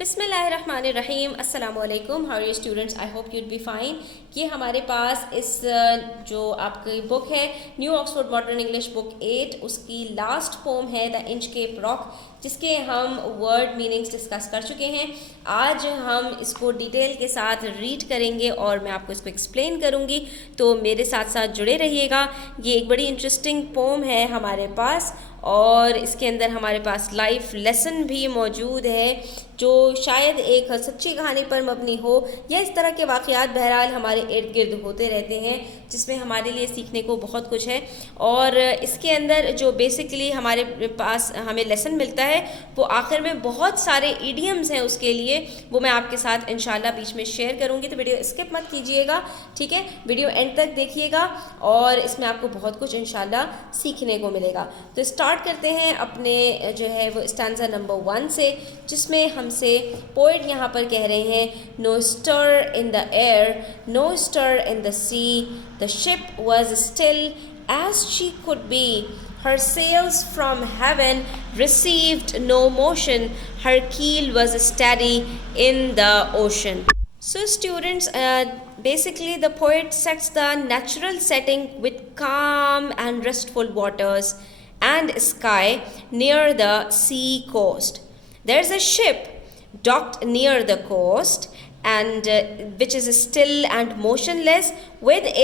बिस्मिल्लाहिर्रहमानिर्रहीम अस्सलामुअलैकुम। How are you students, I hope you'd be fine. ये हमारे पास इस जो आपकी बुक है new Oxford modern English book 8, उसकी लास्ट पोम है द इंचकेप रॉक, जिसके हम वर्ड मीनिंग्स डिस्कस कर चुके हैं। आज हम इसको डिटेल के साथ रीड करेंगे और मैं आपको इसको एक्सप्लेन करूँगी, तो मेरे साथ साथ जुड़े रहिएगा। ये एक बड़ी इंटरेस्टिंग पोम है हमारे पास और इसके अंदर हमारे पास लाइफ लेसन भी मौजूद है जो शायद एक सच्ची कहानी पर मबनी हो या इस तरह के वाक़यात बहरहाल हमारे इर्द गिर्द होते रहते हैं जिसमें हमारे लिए सीखने को बहुत कुछ है। और इसके अंदर जो बेसिकली हमारे पास हमें लेसन मिलता है वो आखिर में बहुत सारे इडियम्स हैं, उसके लिए वो मैं आपके साथ इंशाल्लाह बीच में शेयर करूँगी, तो वीडियो स्किप मत कीजिएगा, ठीक है। वीडियो एंड तक देखिएगा और इसमें आपको बहुत कुछ इंशाल्लाह सीखने को मिलेगा। तो स्टार्ट करते हैं अपने जो है वो स्टैंजा नंबर 1 से, जिसमें हमसे पोएट यहाँ पर कह रहे हैं, no star in the air, no star in the sea, the ship was still as she could be, her sails from heaven received no motion, her keel was steady in the ocean. So students, basically the poet sets the natural setting with calm and restful waters and sky near the sea coast. There's a ship docked near the coast and which is still and motionless with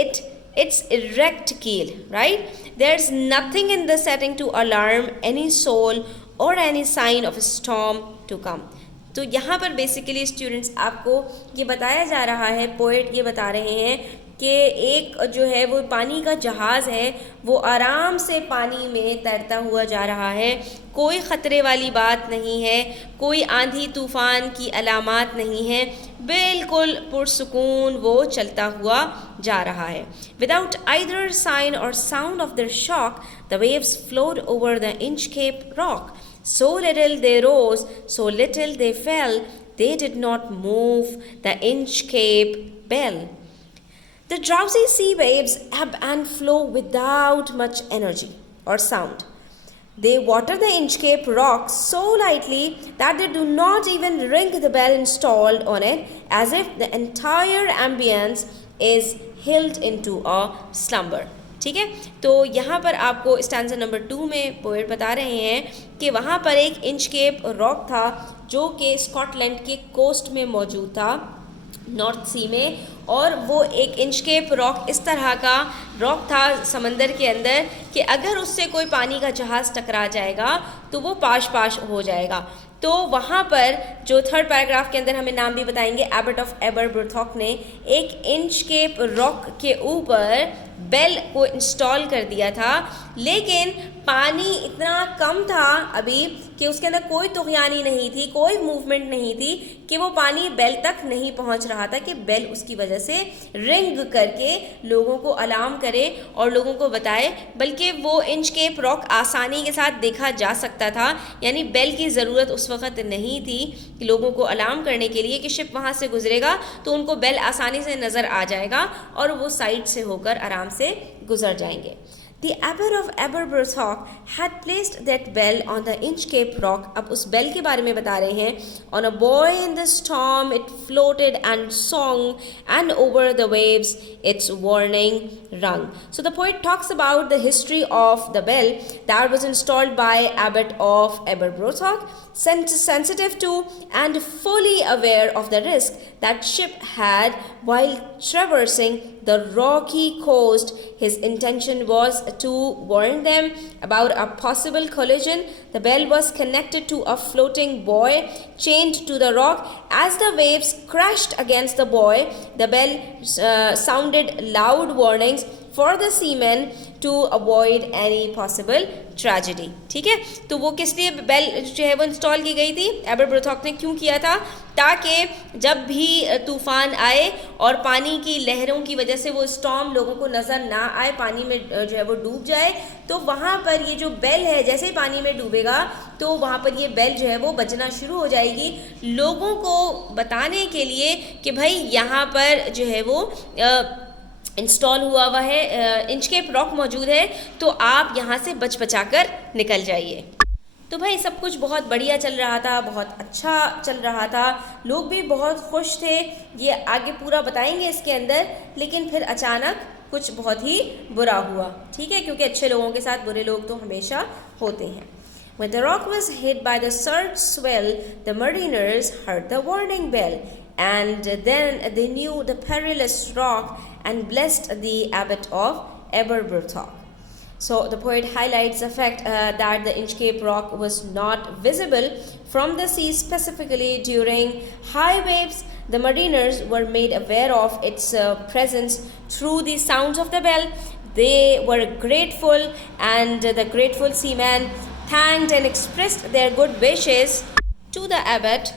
its erect keel, right? There's nothing in the setting to alarm any soul or any sign of a storm to come. तो यहाँ पर basically students आपको ये बताया जा रहा है, poet ये बता रहे हैं कि एक जो है वो पानी का जहाज़ है, वो आराम से पानी में तैरता हुआ जा रहा है, कोई ख़तरे वाली बात नहीं है, कोई आंधी तूफ़ान की अलामात नहीं है, बिल्कुल पुरसुकून वो चलता हुआ जा रहा है। विदाउट आइदर साइन और sound of the shock the waves flowed over the Inchcape rock, so little they rose, so little they fell, they did not move the Inchcape bell. The drowsy sea waves ebb and flow without much energy or sound. They water the Inchcape rock so lightly that they do not even ring the bell installed on it, as if the entire ambience is hilled into a slumber. ठीक है, तो यहाँ पर आपको stanza number 2 में poet बता रहे हैं कि वहाँ पर एक इंचकेप रॉक था जो कि स्कॉटलैंड के कोस्ट में मौजूद था, नॉर्थ सी में, और वो एक इंचकेप रॉक इस तरह का रॉक था समंदर के अंदर कि अगर उससे कोई पानी का जहाज़ टकरा जाएगा तो वो पाश पाश हो जाएगा। तो वहाँ पर जो थर्ड पैराग्राफ के अंदर हमें नाम भी बताएंगे, एबट ऑफ एबरब्रूथॉक ने एक इंचकेप रॉक के ऊपर बेल को इंस्टॉल कर दिया था, लेकिन पानी इतना कम था अभी कि उसके अंदर कोई तुग़यानी नहीं थी, कोई मूवमेंट नहीं थी कि वो पानी बेल तक नहीं पहुंच रहा था कि बेल उसकी वजह से रिंग करके लोगों को अलार्म करे और लोगों को बताए, बल्कि वो इंचकेप रॉक आसानी के साथ देखा जा सकता था, यानी बेल की ज़रूरत उस वक़्त नहीं थी कि लोगों को अलार्म करने के लिए कि शिप वहाँ से गुजरेगा तो उनको बेल आसानी से नज़र आ जाएगा और वो साइड से होकर आराम से गुजर जाएंगे। The abbot of Aberbrothock had placed that bell on the Inchcape rock. अब उस बेल के बारे में बता रहे हैं, on a buoy in the storm it floated and sung, and over the waves its warning rung. So the poet talks about the history of the bell that was installed by abbot of Aberbrothock, sensitive to and fully aware of the risk that ship had while traversing the rocky coast. His intention was to warn them about a possible collision. The bell was connected to a floating buoy chained to the rock. As the waves crashed against the buoy, the bell sounded loud warnings for the seamen to avoid any possible tragedy. ठीक है, तो वो किस लिए bell जो है वो install की गई थी, एबरब्रोथॉक ने क्यों किया था, ताकि जब भी तूफ़ान आए और पानी की लहरों की वजह से वो स्टॉर्म लोगों को नज़र ना आए, पानी में जो है वो डूब जाए, तो वहाँ पर ये जो बेल है जैसे ही पानी में डूबेगा तो वहाँ पर ये बेल जो है वो बजना शुरू हो जाएगी, लोगों को बताने के लिए कि भाई यहाँ पर जो है वो इंस्टॉल हुआ है, इंचकेप रॉक मौजूद है, तो आप यहाँ से बच बचा कर निकल जाइए। तो भाई सब कुछ बहुत बढ़िया चल रहा था, बहुत अच्छा चल रहा था, लोग भी बहुत खुश थे। ये आगे पूरा बताएंगे इसके अंदर, लेकिन फिर अचानक कुछ बहुत ही बुरा हुआ, ठीक है, क्योंकि अच्छे लोगों के साथ बुरे लोग तो हमेशा होते हैं। When the rock was hit by the surge swell, the mariners heard the warning bell, and then they knew the perilous rock and blessed the abbot of Aberbrothock. So the poet highlights the fact that the Inchcape Rock was not visible from the sea, specifically during high waves. The mariners were made aware of its presence through the sounds of the bell. They were grateful, and the grateful seamen thanked and expressed their good wishes to the abbot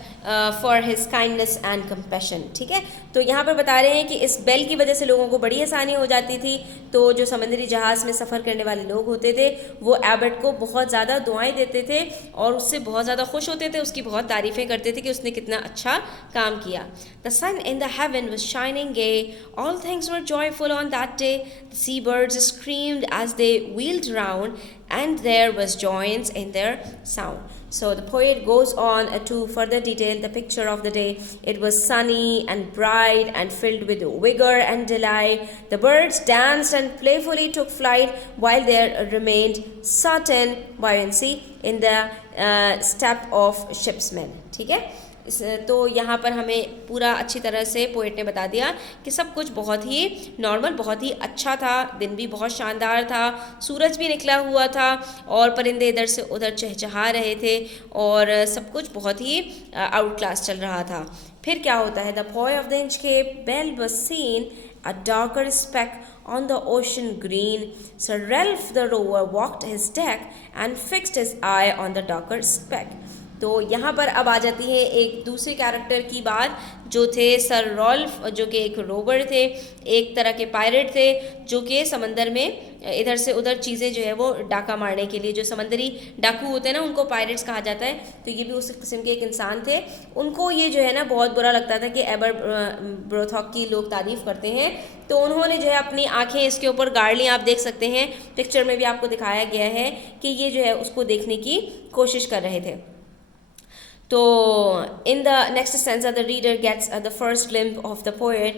for his kindness and compassion, ठीक है। तो यहाँ पर बता रहे हैं कि इस बेल की वजह से लोगों को बड़ी आसानी हो जाती थी। तो जो समुद्री जहाज़ में सफ़र करने वाले लोग होते थे वो एबट को बहुत ज़्यादा दुआएं देते थे और उससे बहुत ज़्यादा खुश होते थे, उसकी बहुत तारीफ़ें करते थे कि उसने कितना अच्छा काम किया। The sun in the heaven was shining gay, all things were joyful on that day, the sea birds screamed as they wheeled round and there was joyance in their sound. So the poet goes on to further detail the picture of the day. It was sunny and bright and filled with vigor and delight. The birds danced and playfully took flight, while there remained certain buoyancy in the step of shipsmen. ठीक है, तो यहाँ पर हमें पूरा अच्छी तरह से पोएट ने बता दिया कि सब कुछ बहुत ही नॉर्मल, बहुत ही अच्छा था, दिन भी बहुत शानदार था, सूरज भी निकला हुआ था और परिंदे इधर से उधर चहचहा रहे थे और सब कुछ बहुत ही आउट क्लास चल रहा था। फिर क्या होता है, the buoy of the Inchcape bell was seen a darker speck on the ocean green. Sir Ralph the rover walked his deck and fixed his eye on the darker speck. तो यहाँ पर अब आ जाती है एक दूसरे कैरेक्टर की बात, जो थे सर रॉल्फ, जो कि एक रोवर थे, एक तरह के पायरेट थे, जो कि समंदर में इधर से उधर चीज़ें जो है वो डाका मारने के लिए, जो समंदरी डाकू होते हैं ना उनको पायरेट्स कहा जाता है। तो ये भी उस किस्म के एक इंसान थे। उनको ये जो है ना बहुत बुरा लगता था कि एबर ब्रोथॉक की लोग तारीफ़ करते हैं, तो उन्होंने जो है अपनी आंखें इसके ऊपर गाड़ ली। आप देख सकते हैं पिक्चर में भी आपको दिखाया गया है कि ये जो है उसको देखने की कोशिश कर रहे थे। तो in the next stanza the reader gets the first glimpse of the poet,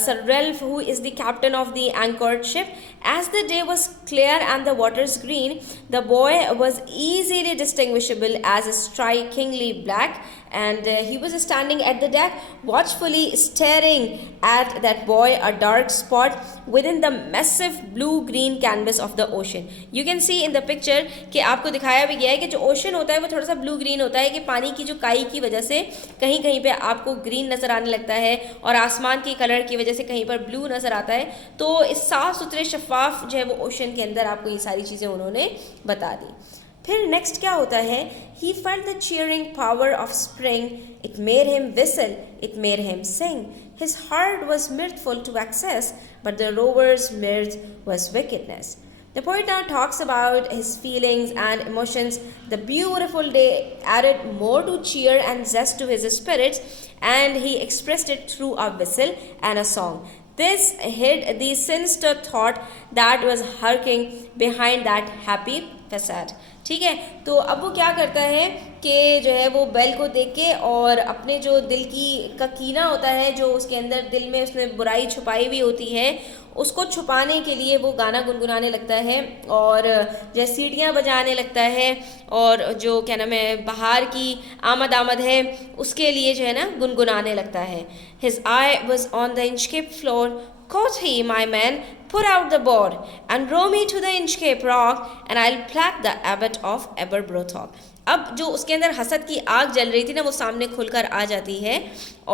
Sir Ralph, who is the captain of the anchored ship. As the day was clear and the waters green, the boy was easily distinguishable as strikingly black, and he was standing at the deck watchfully staring at that boy, a dark spot within the massive blue green canvas of the ocean. You can see in the picture कि आपको दिखाया भी गया है कि जो ocean होता है वो थोड़ा सा ब्लू ग्रीन होता है, कि पानी की जो काई की वजह से कहीं कहीं पे आपको ग्रीन नज़र आने लगता है और आसमान की कलर की वजह से कहीं पर ब्लू नज़र आता है। तो इस साफ़ सुथरे शफाफ जो है वो ओशन के अंदर आपको ये सारी चीज़ें उन्होंने बता दी। फिर नेक्स्ट क्या होता है, he felt the cheering power of spring, it made him whistle, it made him sing. His heart was mirthful to access, but the rover's mirth was wickedness. The poet now talks about his feelings and emotions. The beautiful day added more to cheer and zest to his spirits, and he expressed it through a whistle and a song. This hid the sinister thought that was lurking behind that happy facade. ठीक है, तो अब वो क्या करता है कि जो है वो बेल को देख के और अपने जो दिल का कीना होता है, जो उसके अंदर दिल में उसने बुराई छुपाई हुई होती है, उसको छुपाने के लिए वो गाना गुनगुनाने लगता है और जैसे सीढ़ियाँ बजाने लगता है और जो क्या नाम है बाहर की आमद है उसके लिए जो है ना गुनगुनाने लगता है। His eye was on the Inchcape floor. Quoth he, my man, put out the board and row me to the Inchcape rock, and I'll plague the abbot of Aberbrothock. अब जो उसके अंदर हसद की आग जल रही थी ना वो सामने खुलकर आ जाती है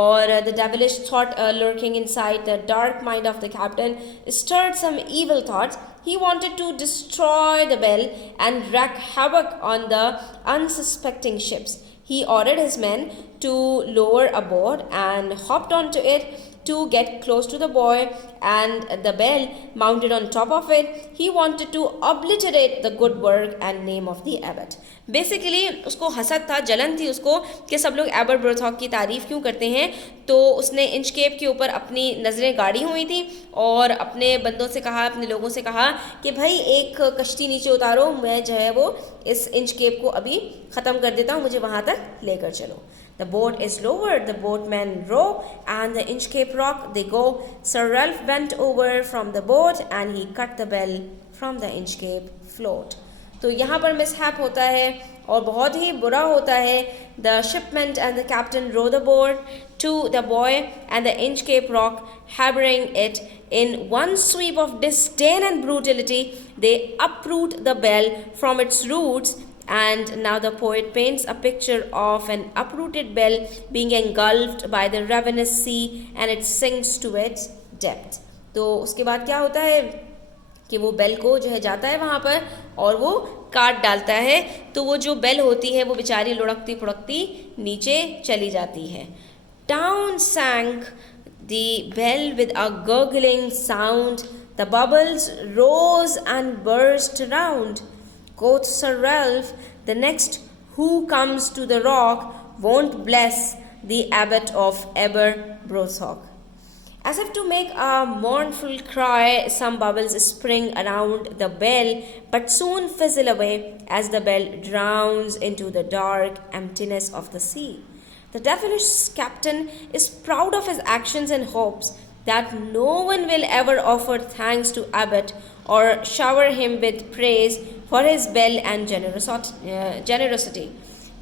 और the devilish thought lurking inside the dark mind of the captain stirred some evil thoughts. He wanted to destroy the bell and wreak havoc on the unsuspecting ships. He ordered his men to lower a board and hopped onto it. to get close to the boy and the bell mounted on top of it. He wanted to obliterate the good work and name of the abbot. Basically उसको हसद था, जलन थी उसको कि सब लोग Ebert ब्रोथॉक की तारीफ़ क्यों करते हैं। तो उसने इंचकेप के ऊपर अपनी नज़रें गाड़ी हुई थी और अपने बंदों से कहा, अपने लोगों से कहा कि भाई एक कश्ती नीचे उतारो, मैं जो है वो इस इंचकेप को अभी ख़त्म कर देता हूँ, मुझे वहाँ तक लेकर चलो। The boat is lowered, the boatmen row, and the Inchcape Rock they go. Sir Ralph bent over from the boat and he cut the bell from the Inchcape float. तो यहाँ पर मिसहैप होता है और बहुत ही बुरा होता है। The shipment and the captain row the boat to the boy and the Inchcape Rock, hammering it in one sweep of disdain and brutality. They uproot the bell from its roots. And now the poet paints a picture of an uprooted bell being engulfed by the ravenous sea and it sinks to its depth. तो उसके बाद क्या होता है कि वो bell को जो है जाता है वहाँ पर और वो काट डालता है। तो वो जो बेल होती है वो बेचारी लुढ़कती फुढ़कती नीचे चली जाती है। Down sank the bell with a gurgling sound. The bubbles rose and burst around. Quoth Sir Ralph, the next who comes to the rock won't bless the abbot of Aberbrothok. As if to make a mournful cry, some bubbles spring around the bell, but soon fizzle away as the bell drowns into the dark emptiness of the sea. The devilish captain is proud of his actions and hopes that no one will ever offer thanks to Abbot or shower him with praise for his bell and generosity.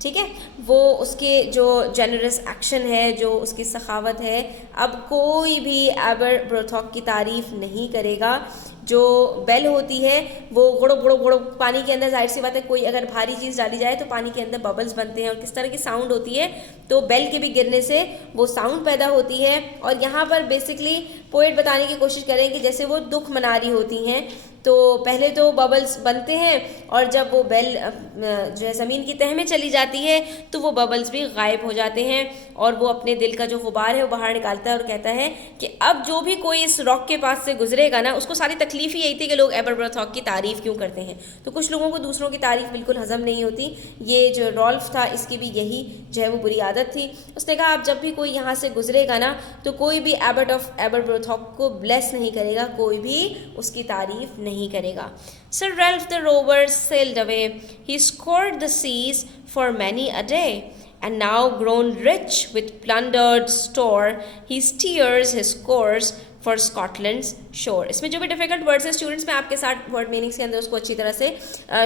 ठीक है, वो उसके जो generous action है, जो उसकी सखावत है, अब कोई भी एबरब्रोथॉक की तारीफ़ नहीं करेगा। जो बेल होती है वो गुड़ो गुड़ो गुड़ो पानी के अंदर, जाहिर सी बात है कोई अगर भारी चीज़ डाली जाए तो पानी के अंदर बबल्स बनते हैं और किस तरह की साउंड होती है, तो बेल के भी गिरने से वो साउंड पैदा होती है। और यहाँ पर बेसिकली पोएट बताने की कोशिश करें कि जैसे वो दुख मना रही होती हैं, तो पहले तो बबल्स बनते हैं और जब वो बेल जो है ज़मीन की तह में चली जाती है तो वो बबल्स भी गायब हो जाते हैं और वो अपने दिल का जो गुबार है वो बाहर निकालता है और कहता है कि अब जो भी कोई इस रॉक के पास से गुजरेगा ना, उसको सारी तकलीफ ही यही थी कि लोग एबरब्रोथॉक की तारीफ़ क्यों करते हैं। तो कुछ लोगों को दूसरों की तारीफ़ बिल्कुल हज़म नहीं होती। ये जो रॉल्फ था इसकी भी यही जो है वो बुरी आदत थी। उसने कहा अब जब भी कोई यहाँ से गुजरेगा ना तो कोई भी एबट ऑफ एबरब्रोथॉक को ब्लेस नहीं करेगा, कोई भी उसकी तारीफ़ नहीं करेगा। Sir Ralph the rover sailed away. He scoured the seas for many a day, and now grown rich with plundered store, he steers his course for Scotland's shore. इसमें जो भी डिफिकल्ट वर्ड्स हैं स्टूडेंट्स, मैं आपके साथ word meanings के अंदर उसको अच्छी तरह से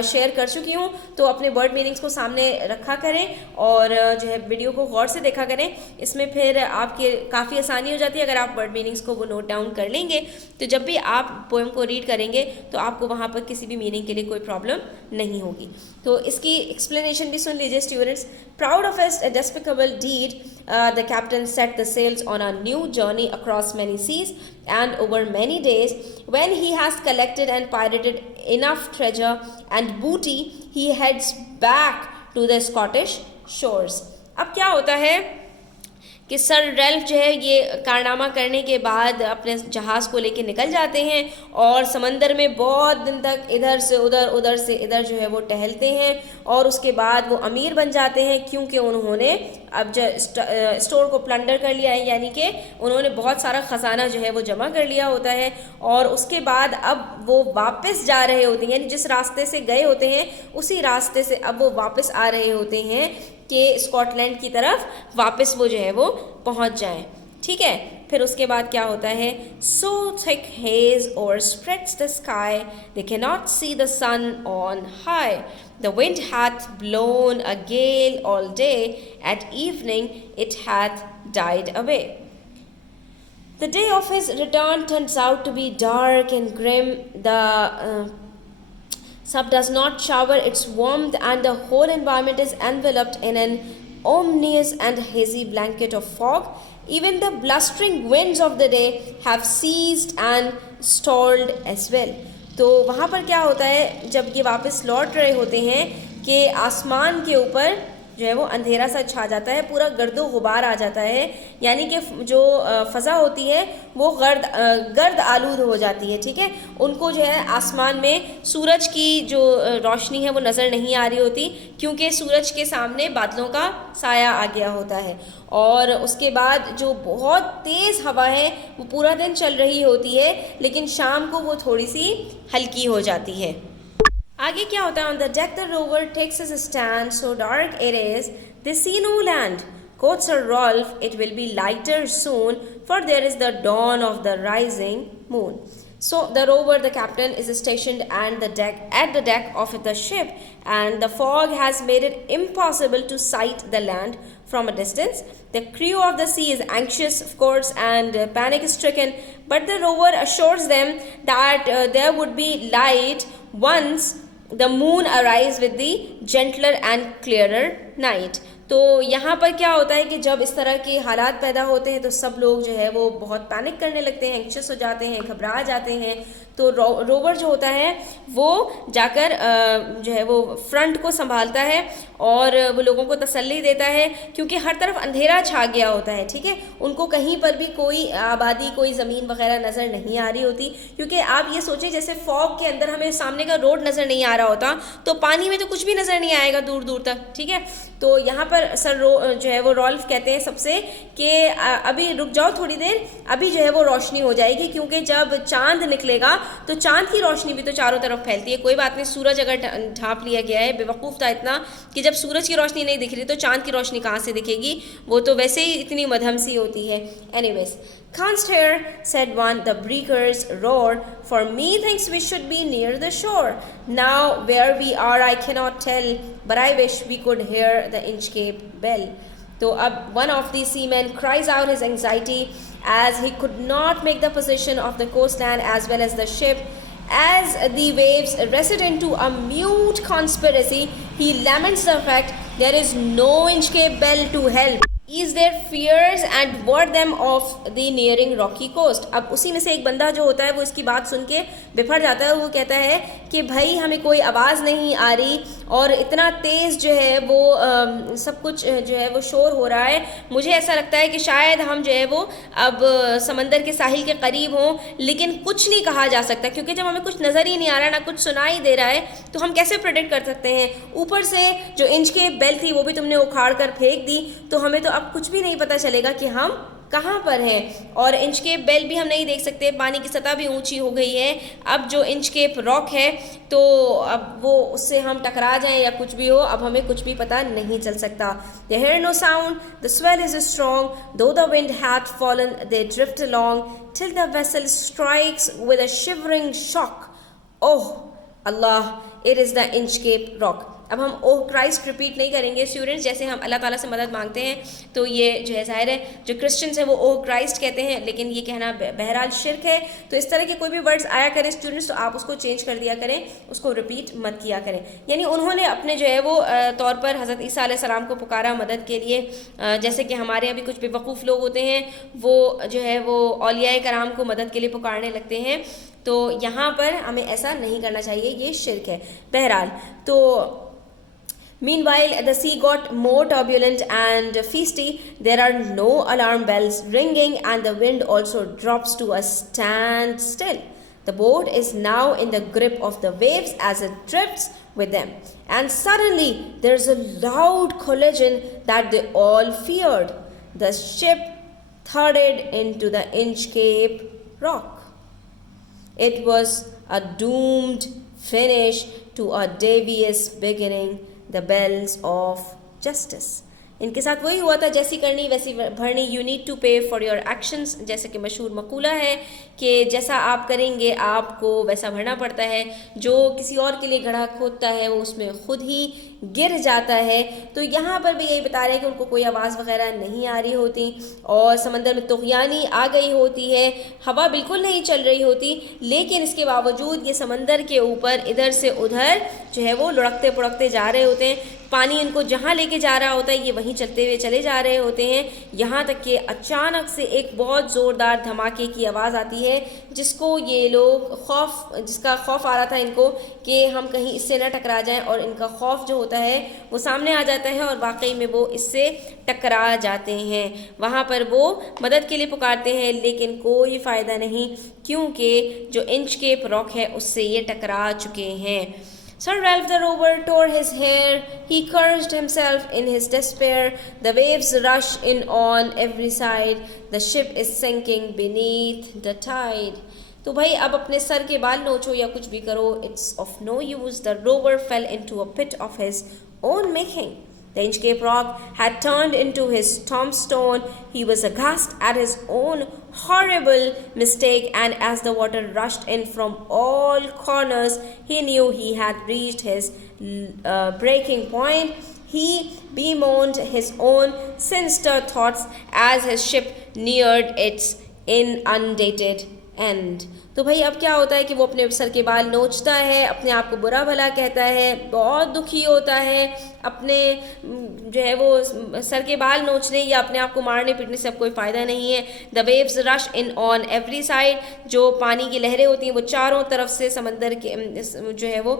शेयर कर चुकी हूँ। तो अपने वर्ड मीनिंग्स को सामने रखा करें और जो है वीडियो को गौर से देखा करें। इसमें फिर आपके काफ़ी आसानी हो जाती है अगर आप वर्ड मीनिंग्स को वो नोट डाउन कर लेंगे, तो जब भी आप पोएम को रीड करेंगे तो आपको वहाँ पर किसी भी मीनिंग के लिए कोई प्रॉब्लम नहीं होगी। तो इसकी एक्सप्लेनेशन भी सुन लीजिए students. Proud of his despicable deed, the captain set the sails on a new journey across many seas and over many days. When he has collected and pirated enough treasure and booty, he heads back to the Scottish shores. अब क्या होता है कि sir Ralph जो है ये कारनामा करने के बाद अपने जहाज़ को लेके निकल जाते हैं और समंदर में बहुत दिन तक इधर से उधर, उधर से इधर जो है वो टहलते हैं और उसके बाद वो अमीर बन जाते हैं क्योंकि उन्होंने अब जो स्टोर को प्लंडर कर लिया है, यानी कि उन्होंने बहुत सारा ख़जाना जो है वो जमा कर लिया होता है। और उसके बाद अब वो वापस जा रहे होते हैं, यानी जिस रास्ते से गए होते हैं उसी रास्ते से अब वो वापस आ रहे होते हैं कि स्कॉटलैंड की तरफ वापस वो जो है वो पहुंच जाएं। ठीक है, फिर उसके बाद क्या होता है, so thick hedge overspreads the sky, they cannot see the sun on high. The wind hath blown a gale all day, at evening it hath died away. The day of his return turns out to be dark and grim. The sun does not shower its warmth and the whole environment is enveloped in an ominous and hazy blanket of fog. Even the blustering winds of the day have ceased and stalled as well. तो वहाँ पर क्या होता है जब ये वापस लौट रहे होते हैं कि आसमान के ऊपर जो है वो अंधेरा सा छा जाता है, पूरा गर्दो गुबार आ जाता है, यानी कि जो फ़ज़ा होती है वो गर्द आलूद हो जाती है, ठीक है। उनको जो है आसमान में सूरज की जो रोशनी है वो नज़र नहीं आ रही होती, क्योंकि सूरज के सामने बादलों का साया आ गया होता है। और उसके बाद जो बहुत तेज़ हवा है वो पूरा दिन चल रही होती है, लेकिन शाम को वो थोड़ी सी हल्की हो जाती है। आगे क्या होता है? On the deck the rover takes his stand, so dark it is they see no land, quotes Sir Rolf, it will be lighter soon, for there is the dawn of the rising moon. So the rover, the captain, is stationed at the deck of the ship, and the fog has made it impossible to sight the land from a distance. The crew of the sea is anxious, of course, and panic stricken, but the rover assures them that there would be light once the moon arrives with the gentler and clearer night. तो यहाँ पर क्या होता है कि जब इस तरह के हालात पैदा होते हैं तो सब लोग जो है वो बहुत पैनिक करने लगते हैं, एंक्शस हो जाते हैं, घबरा जाते हैं। तो रोवर जो होता है वो जाकर जो है वो फ्रंट को संभालता है और वो लोगों को तसल्ली देता है, क्योंकि हर तरफ अंधेरा छा गया होता है, ठीक है। उनको कहीं पर भी कोई आबादी, कोई ज़मीन वगैरह नज़र नहीं आ रही होती, क्योंकि आप ये सोचें जैसे फॉग के अंदर हमें सामने का रोड नज़र नहीं आ रहा होता, तो पानी में तो कुछ भी नज़र नहीं आएगा दूर दूर तक, ठीक है। तो यहाँ पर सर जो है वो रॉल्फ कहते हैं सबसे कि अभी रुक जाओ थोड़ी देर, अभी जो है वो रोशनी हो जाएगी, क्योंकि जब चांद निकलेगा तो चांद की रोशनी भी तो चारों तरफ फैलती है। कोई बात नहीं, सूरज अगर ढांप लिया गया है, बेवकूफ़ था इतना कि जब सूरज की रोशनी नहीं दिख रही तो चांद की रोशनी कहाँ से दिखेगी, वो तो वैसे ही इतनी मध्यम सी होती है। Anyways, "Canst hear," said one, "the breakers roar? For me thinks we should be near the shore. Now where we are I cannot tell, but I wish we could hear the Inchcape bell." तो अब one of the seamen cries out his anxiety as he could not make the position of the coastline as well as the ship. As the waves recede into a mute conspiracy, he laments the fact there is no Inchcape bell to help. Ease their fears and ward them off the nearing rocky coast. अब उसी में से एक बंदा जो होता है वो इसकी बात सुन के बिफर जाता है। वो कहता है कि भाई हमें कोई आवाज़ नहीं आ रही और इतना तेज़ जो है वो सब कुछ जो है वो शोर हो रहा है। मुझे ऐसा लगता है कि शायद हम जो है वो अब समंदर के साहिल के करीब हों, लेकिन कुछ नहीं कहा जा सकता, क्योंकि जब हमें कुछ नज़र ही नहीं आ रहा, ना कुछ सुनाई दे रहा है, तो हम कैसे प्रेडिक्ट कर सकते हैं। ऊपर से जो इंचकेप बेल थी वो भी तुमने उखाड़ कर फेंक दी, तो हमें तो अब कुछ भी नहीं पता चलेगा कि हम कहाँ पर हैं। और इंचकेप बेल भी हम नहीं देख सकते, पानी की सतह भी ऊंची हो गई है। अब जो इंचकेप रॉक है तो अब वो उससे हम टकरा जाएं या कुछ भी हो, अब हमें कुछ भी पता नहीं चल सकता। They hear no sound, the swell is strong, though the wind hath fallen, they drift along till the vessel strikes with a shivering shock. Oh Allah, it is the Inchcape rock. अब हम ओह Christ repeat नहीं करेंगे students, जैसे हम अल्लाह ताला से मदद मांगते हैं तो ये जो है ज़ाहिर है जो क्रिश्चियंस हैं वो ओह क्राइस्ट कहते हैं, लेकिन ये कहना बहरहाल शिर्क है। तो इस तरह के कोई भी वर्ड्स आया करें स्टूडेंट्स तो आप उसको चेंज कर दिया करें, उसको रिपीट मत किया करें। यानी उन्होंने अपने जो है वो तौर पर हज़रत ईसा अलैहिस्सलाम को पुकारा मदद के लिए, जैसे कि हमारे अभी कुछ बेवकूफ़ लोग होते हैं वो जो है वो औलियाए कराम को मदद के लिए पुकारने लगते हैं। तो यहाँ पर हमें ऐसा नहीं करना चाहिए, ये शिर्क है। बहरहाल तो meanwhile, the sea got more turbulent and feisty. There are no alarm bells ringing, and the wind also drops to a standstill. The boat is now in the grip of the waves as it drifts with them. And suddenly, there's a loud collision that they all feared. The ship thudded into the Inchcape rock. It was a doomed finish to a devious beginning. The bells of justice. इनके साथ वही हुआ था, जैसी करनी वैसी भरनी, you need to पे फॉर योर एक्शंस, जैसे कि मशहूर मकूला है कि जैसा आप करेंगे आपको वैसा भरना पड़ता है। जो किसी और के लिए गड्ढा खोदता है वो उसमें खुद ही गिर जाता है। तो यहाँ पर भी यही बता रहे हैं कि उनको कोई आवाज़ वगैरह नहीं आ रही होती और समंदर में तुग़यानी आ गई होती है, हवा बिल्कुल नहीं चल रही होती, लेकिन इसके बावजूद ये समंदर के ऊपर इधर से उधर जो है वो लुढ़कते पुढ़कते जा रहे होते हैं। पानी इनको जहाँ लेके जा रहा होता है ये वहीं चलते हुए चले जा रहे होते हैं, यहाँ तक कि अचानक से एक बहुत ज़ोरदार धमाके की आवाज़ आती है जिसको ये लोग जिसका खौफ आ रहा था इनको कि हम कहीं इससे न टकरा जाएं, और इनका खौफ जो होता है वो सामने आ जाता है और वाकई में वो इससे टकरा जाते हैं। वहाँ पर वो मदद के लिए पुकारते हैं लेकिन कोई फ़ायदा नहीं, क्योंकि जो इंचकेप रॉक है उससे ये टकरा चुके हैं। Sir Ralph the rover tore his hair. He cursed himself in his despair. The waves rush in on every side. The ship is sinking beneath the tide. तो भाई अब अपने सर के बाल नोचो या कुछ भी करो, it's of no use. The rover fell into a pit of his own making. The Inchcape Rock had turned into his tombstone. He was aghast at his own horrible mistake, and as the water rushed in from all corners, he knew he had reached his breaking point. He bemoaned his own sinister thoughts as his ship neared its inundated end. तो भाई अब क्या होता है कि वो अपने sir के बाल नोचता है, अपने आप को बुरा भला कहता है, बहुत दुखी होता है। अपने जो है वो सर के बाल नोचने या अपने आप को मारने पीटने से अब कोई फ़ायदा नहीं है। The waves rush in on every side, जो पानी की लहरें होती हैं वो चारों तरफ से समंदर के जो है वो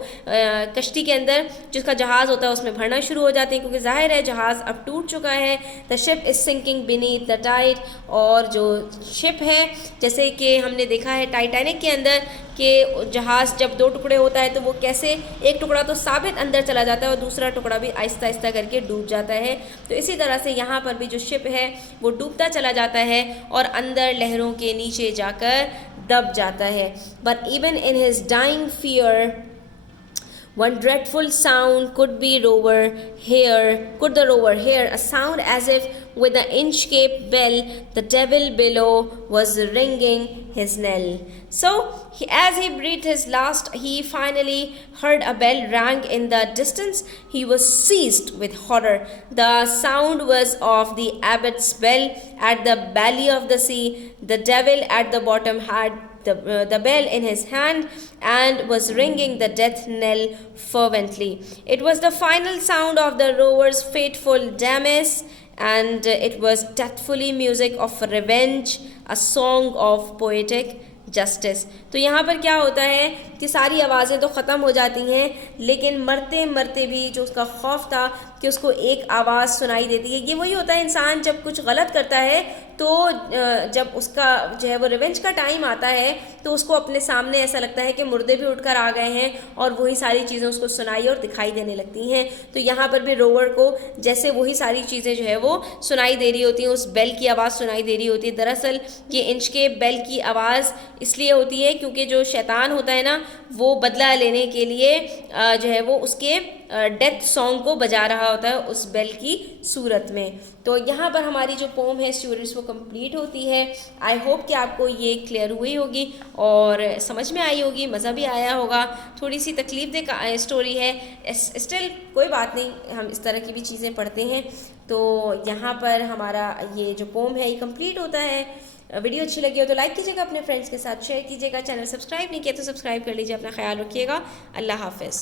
कश्ती के अंदर जिसका जहाज़ होता है उसमें भरना शुरू हो जाते हैं, क्योंकि जाहिर है जहाज़ अब टूट चुका है। The ship is sinking beneath the tide, और जो शिप है जैसे कि हमने देखा है टाइटैनिक के अंदर कि जहाज़ जब दो टुकड़े होता है तो वो कैसे एक टुकड़ा तो साबित अंदर चला जाता है और दूसरा टुकड़ा भी आहिस्ता आहिस्ता करके डूब जाता है। तो इसी तरह से यहाँ पर भी जो शिप है वो डूबता चला जाता है और अंदर लहरों के नीचे जाकर दब जाता है। But even in his dying fear one dreadful sound could the rover hear a sound as if with the Inchcape bell the devil below was ringing his knell. So as he breathed his last, he finally heard a bell rang in the distance. He was seized with horror. The sound was of the abbot's bell at the belly of the sea. The devil at the bottom had the bell in his hand and was ringing the death knell fervently. It was the final sound of the rover's fateful demise, and it was deathfully music of revenge, a song of poetic justice. तो यहाँ पर क्या होता है कि सारी आवाज़ें तो ख़त्म हो जाती हैं, लेकिन मरते मरते भी जो उसका खौफ था कि उसको एक आवाज़ सुनाई देती है। ये वही होता है इंसान जब कुछ गलत करता है तो जब उसका जो है वो रिवेंज का टाइम आता है तो उसको अपने सामने ऐसा लगता है कि मुर्दे भी उठकर आ गए हैं और वही सारी चीज़ें उसको सुनाई और दिखाई देने लगती हैं। तो यहाँ पर भी रोवर को जैसे वही सारी चीज़ें जो है वो सुनाई दे रही होती हैं, उस बेल की आवाज़ सुनाई दे रही होती है। दरअसल ये इंचकेप बेल की आवाज़ इसलिए होती है क्योंकि जो शैतान होता है ना वो बदला लेने के लिए जो है वो उसके डेथ सॉन्ग को बजा रहा होता है उस बेल की सूरत में। तो यहाँ पर हमारी जो पोम है स्टूडेंट्स वो कंप्लीट होती है। आई होप कि आपको ये क्लियर हुई होगी और समझ में आई होगी, मज़ा भी आया होगा। थोड़ी सी तकलीफ दे स्टोरी है, स्टिल कोई बात नहीं, हम इस तरह की भी चीज़ें पढ़ते हैं। तो यहाँ पर हमारा ये जो पोम है ये कंप्लीट होता है। वीडियो अच्छी लगी हो तो लाइक कीजिएगा, अपने फ्रेंड्स के साथ शेयर कीजिएगा, चैनल सब्सक्राइब नहीं किया तो सब्सक्राइब कर लीजिए। अपना ख्याल रखिएगा। अल्लाह हाफ़िज़।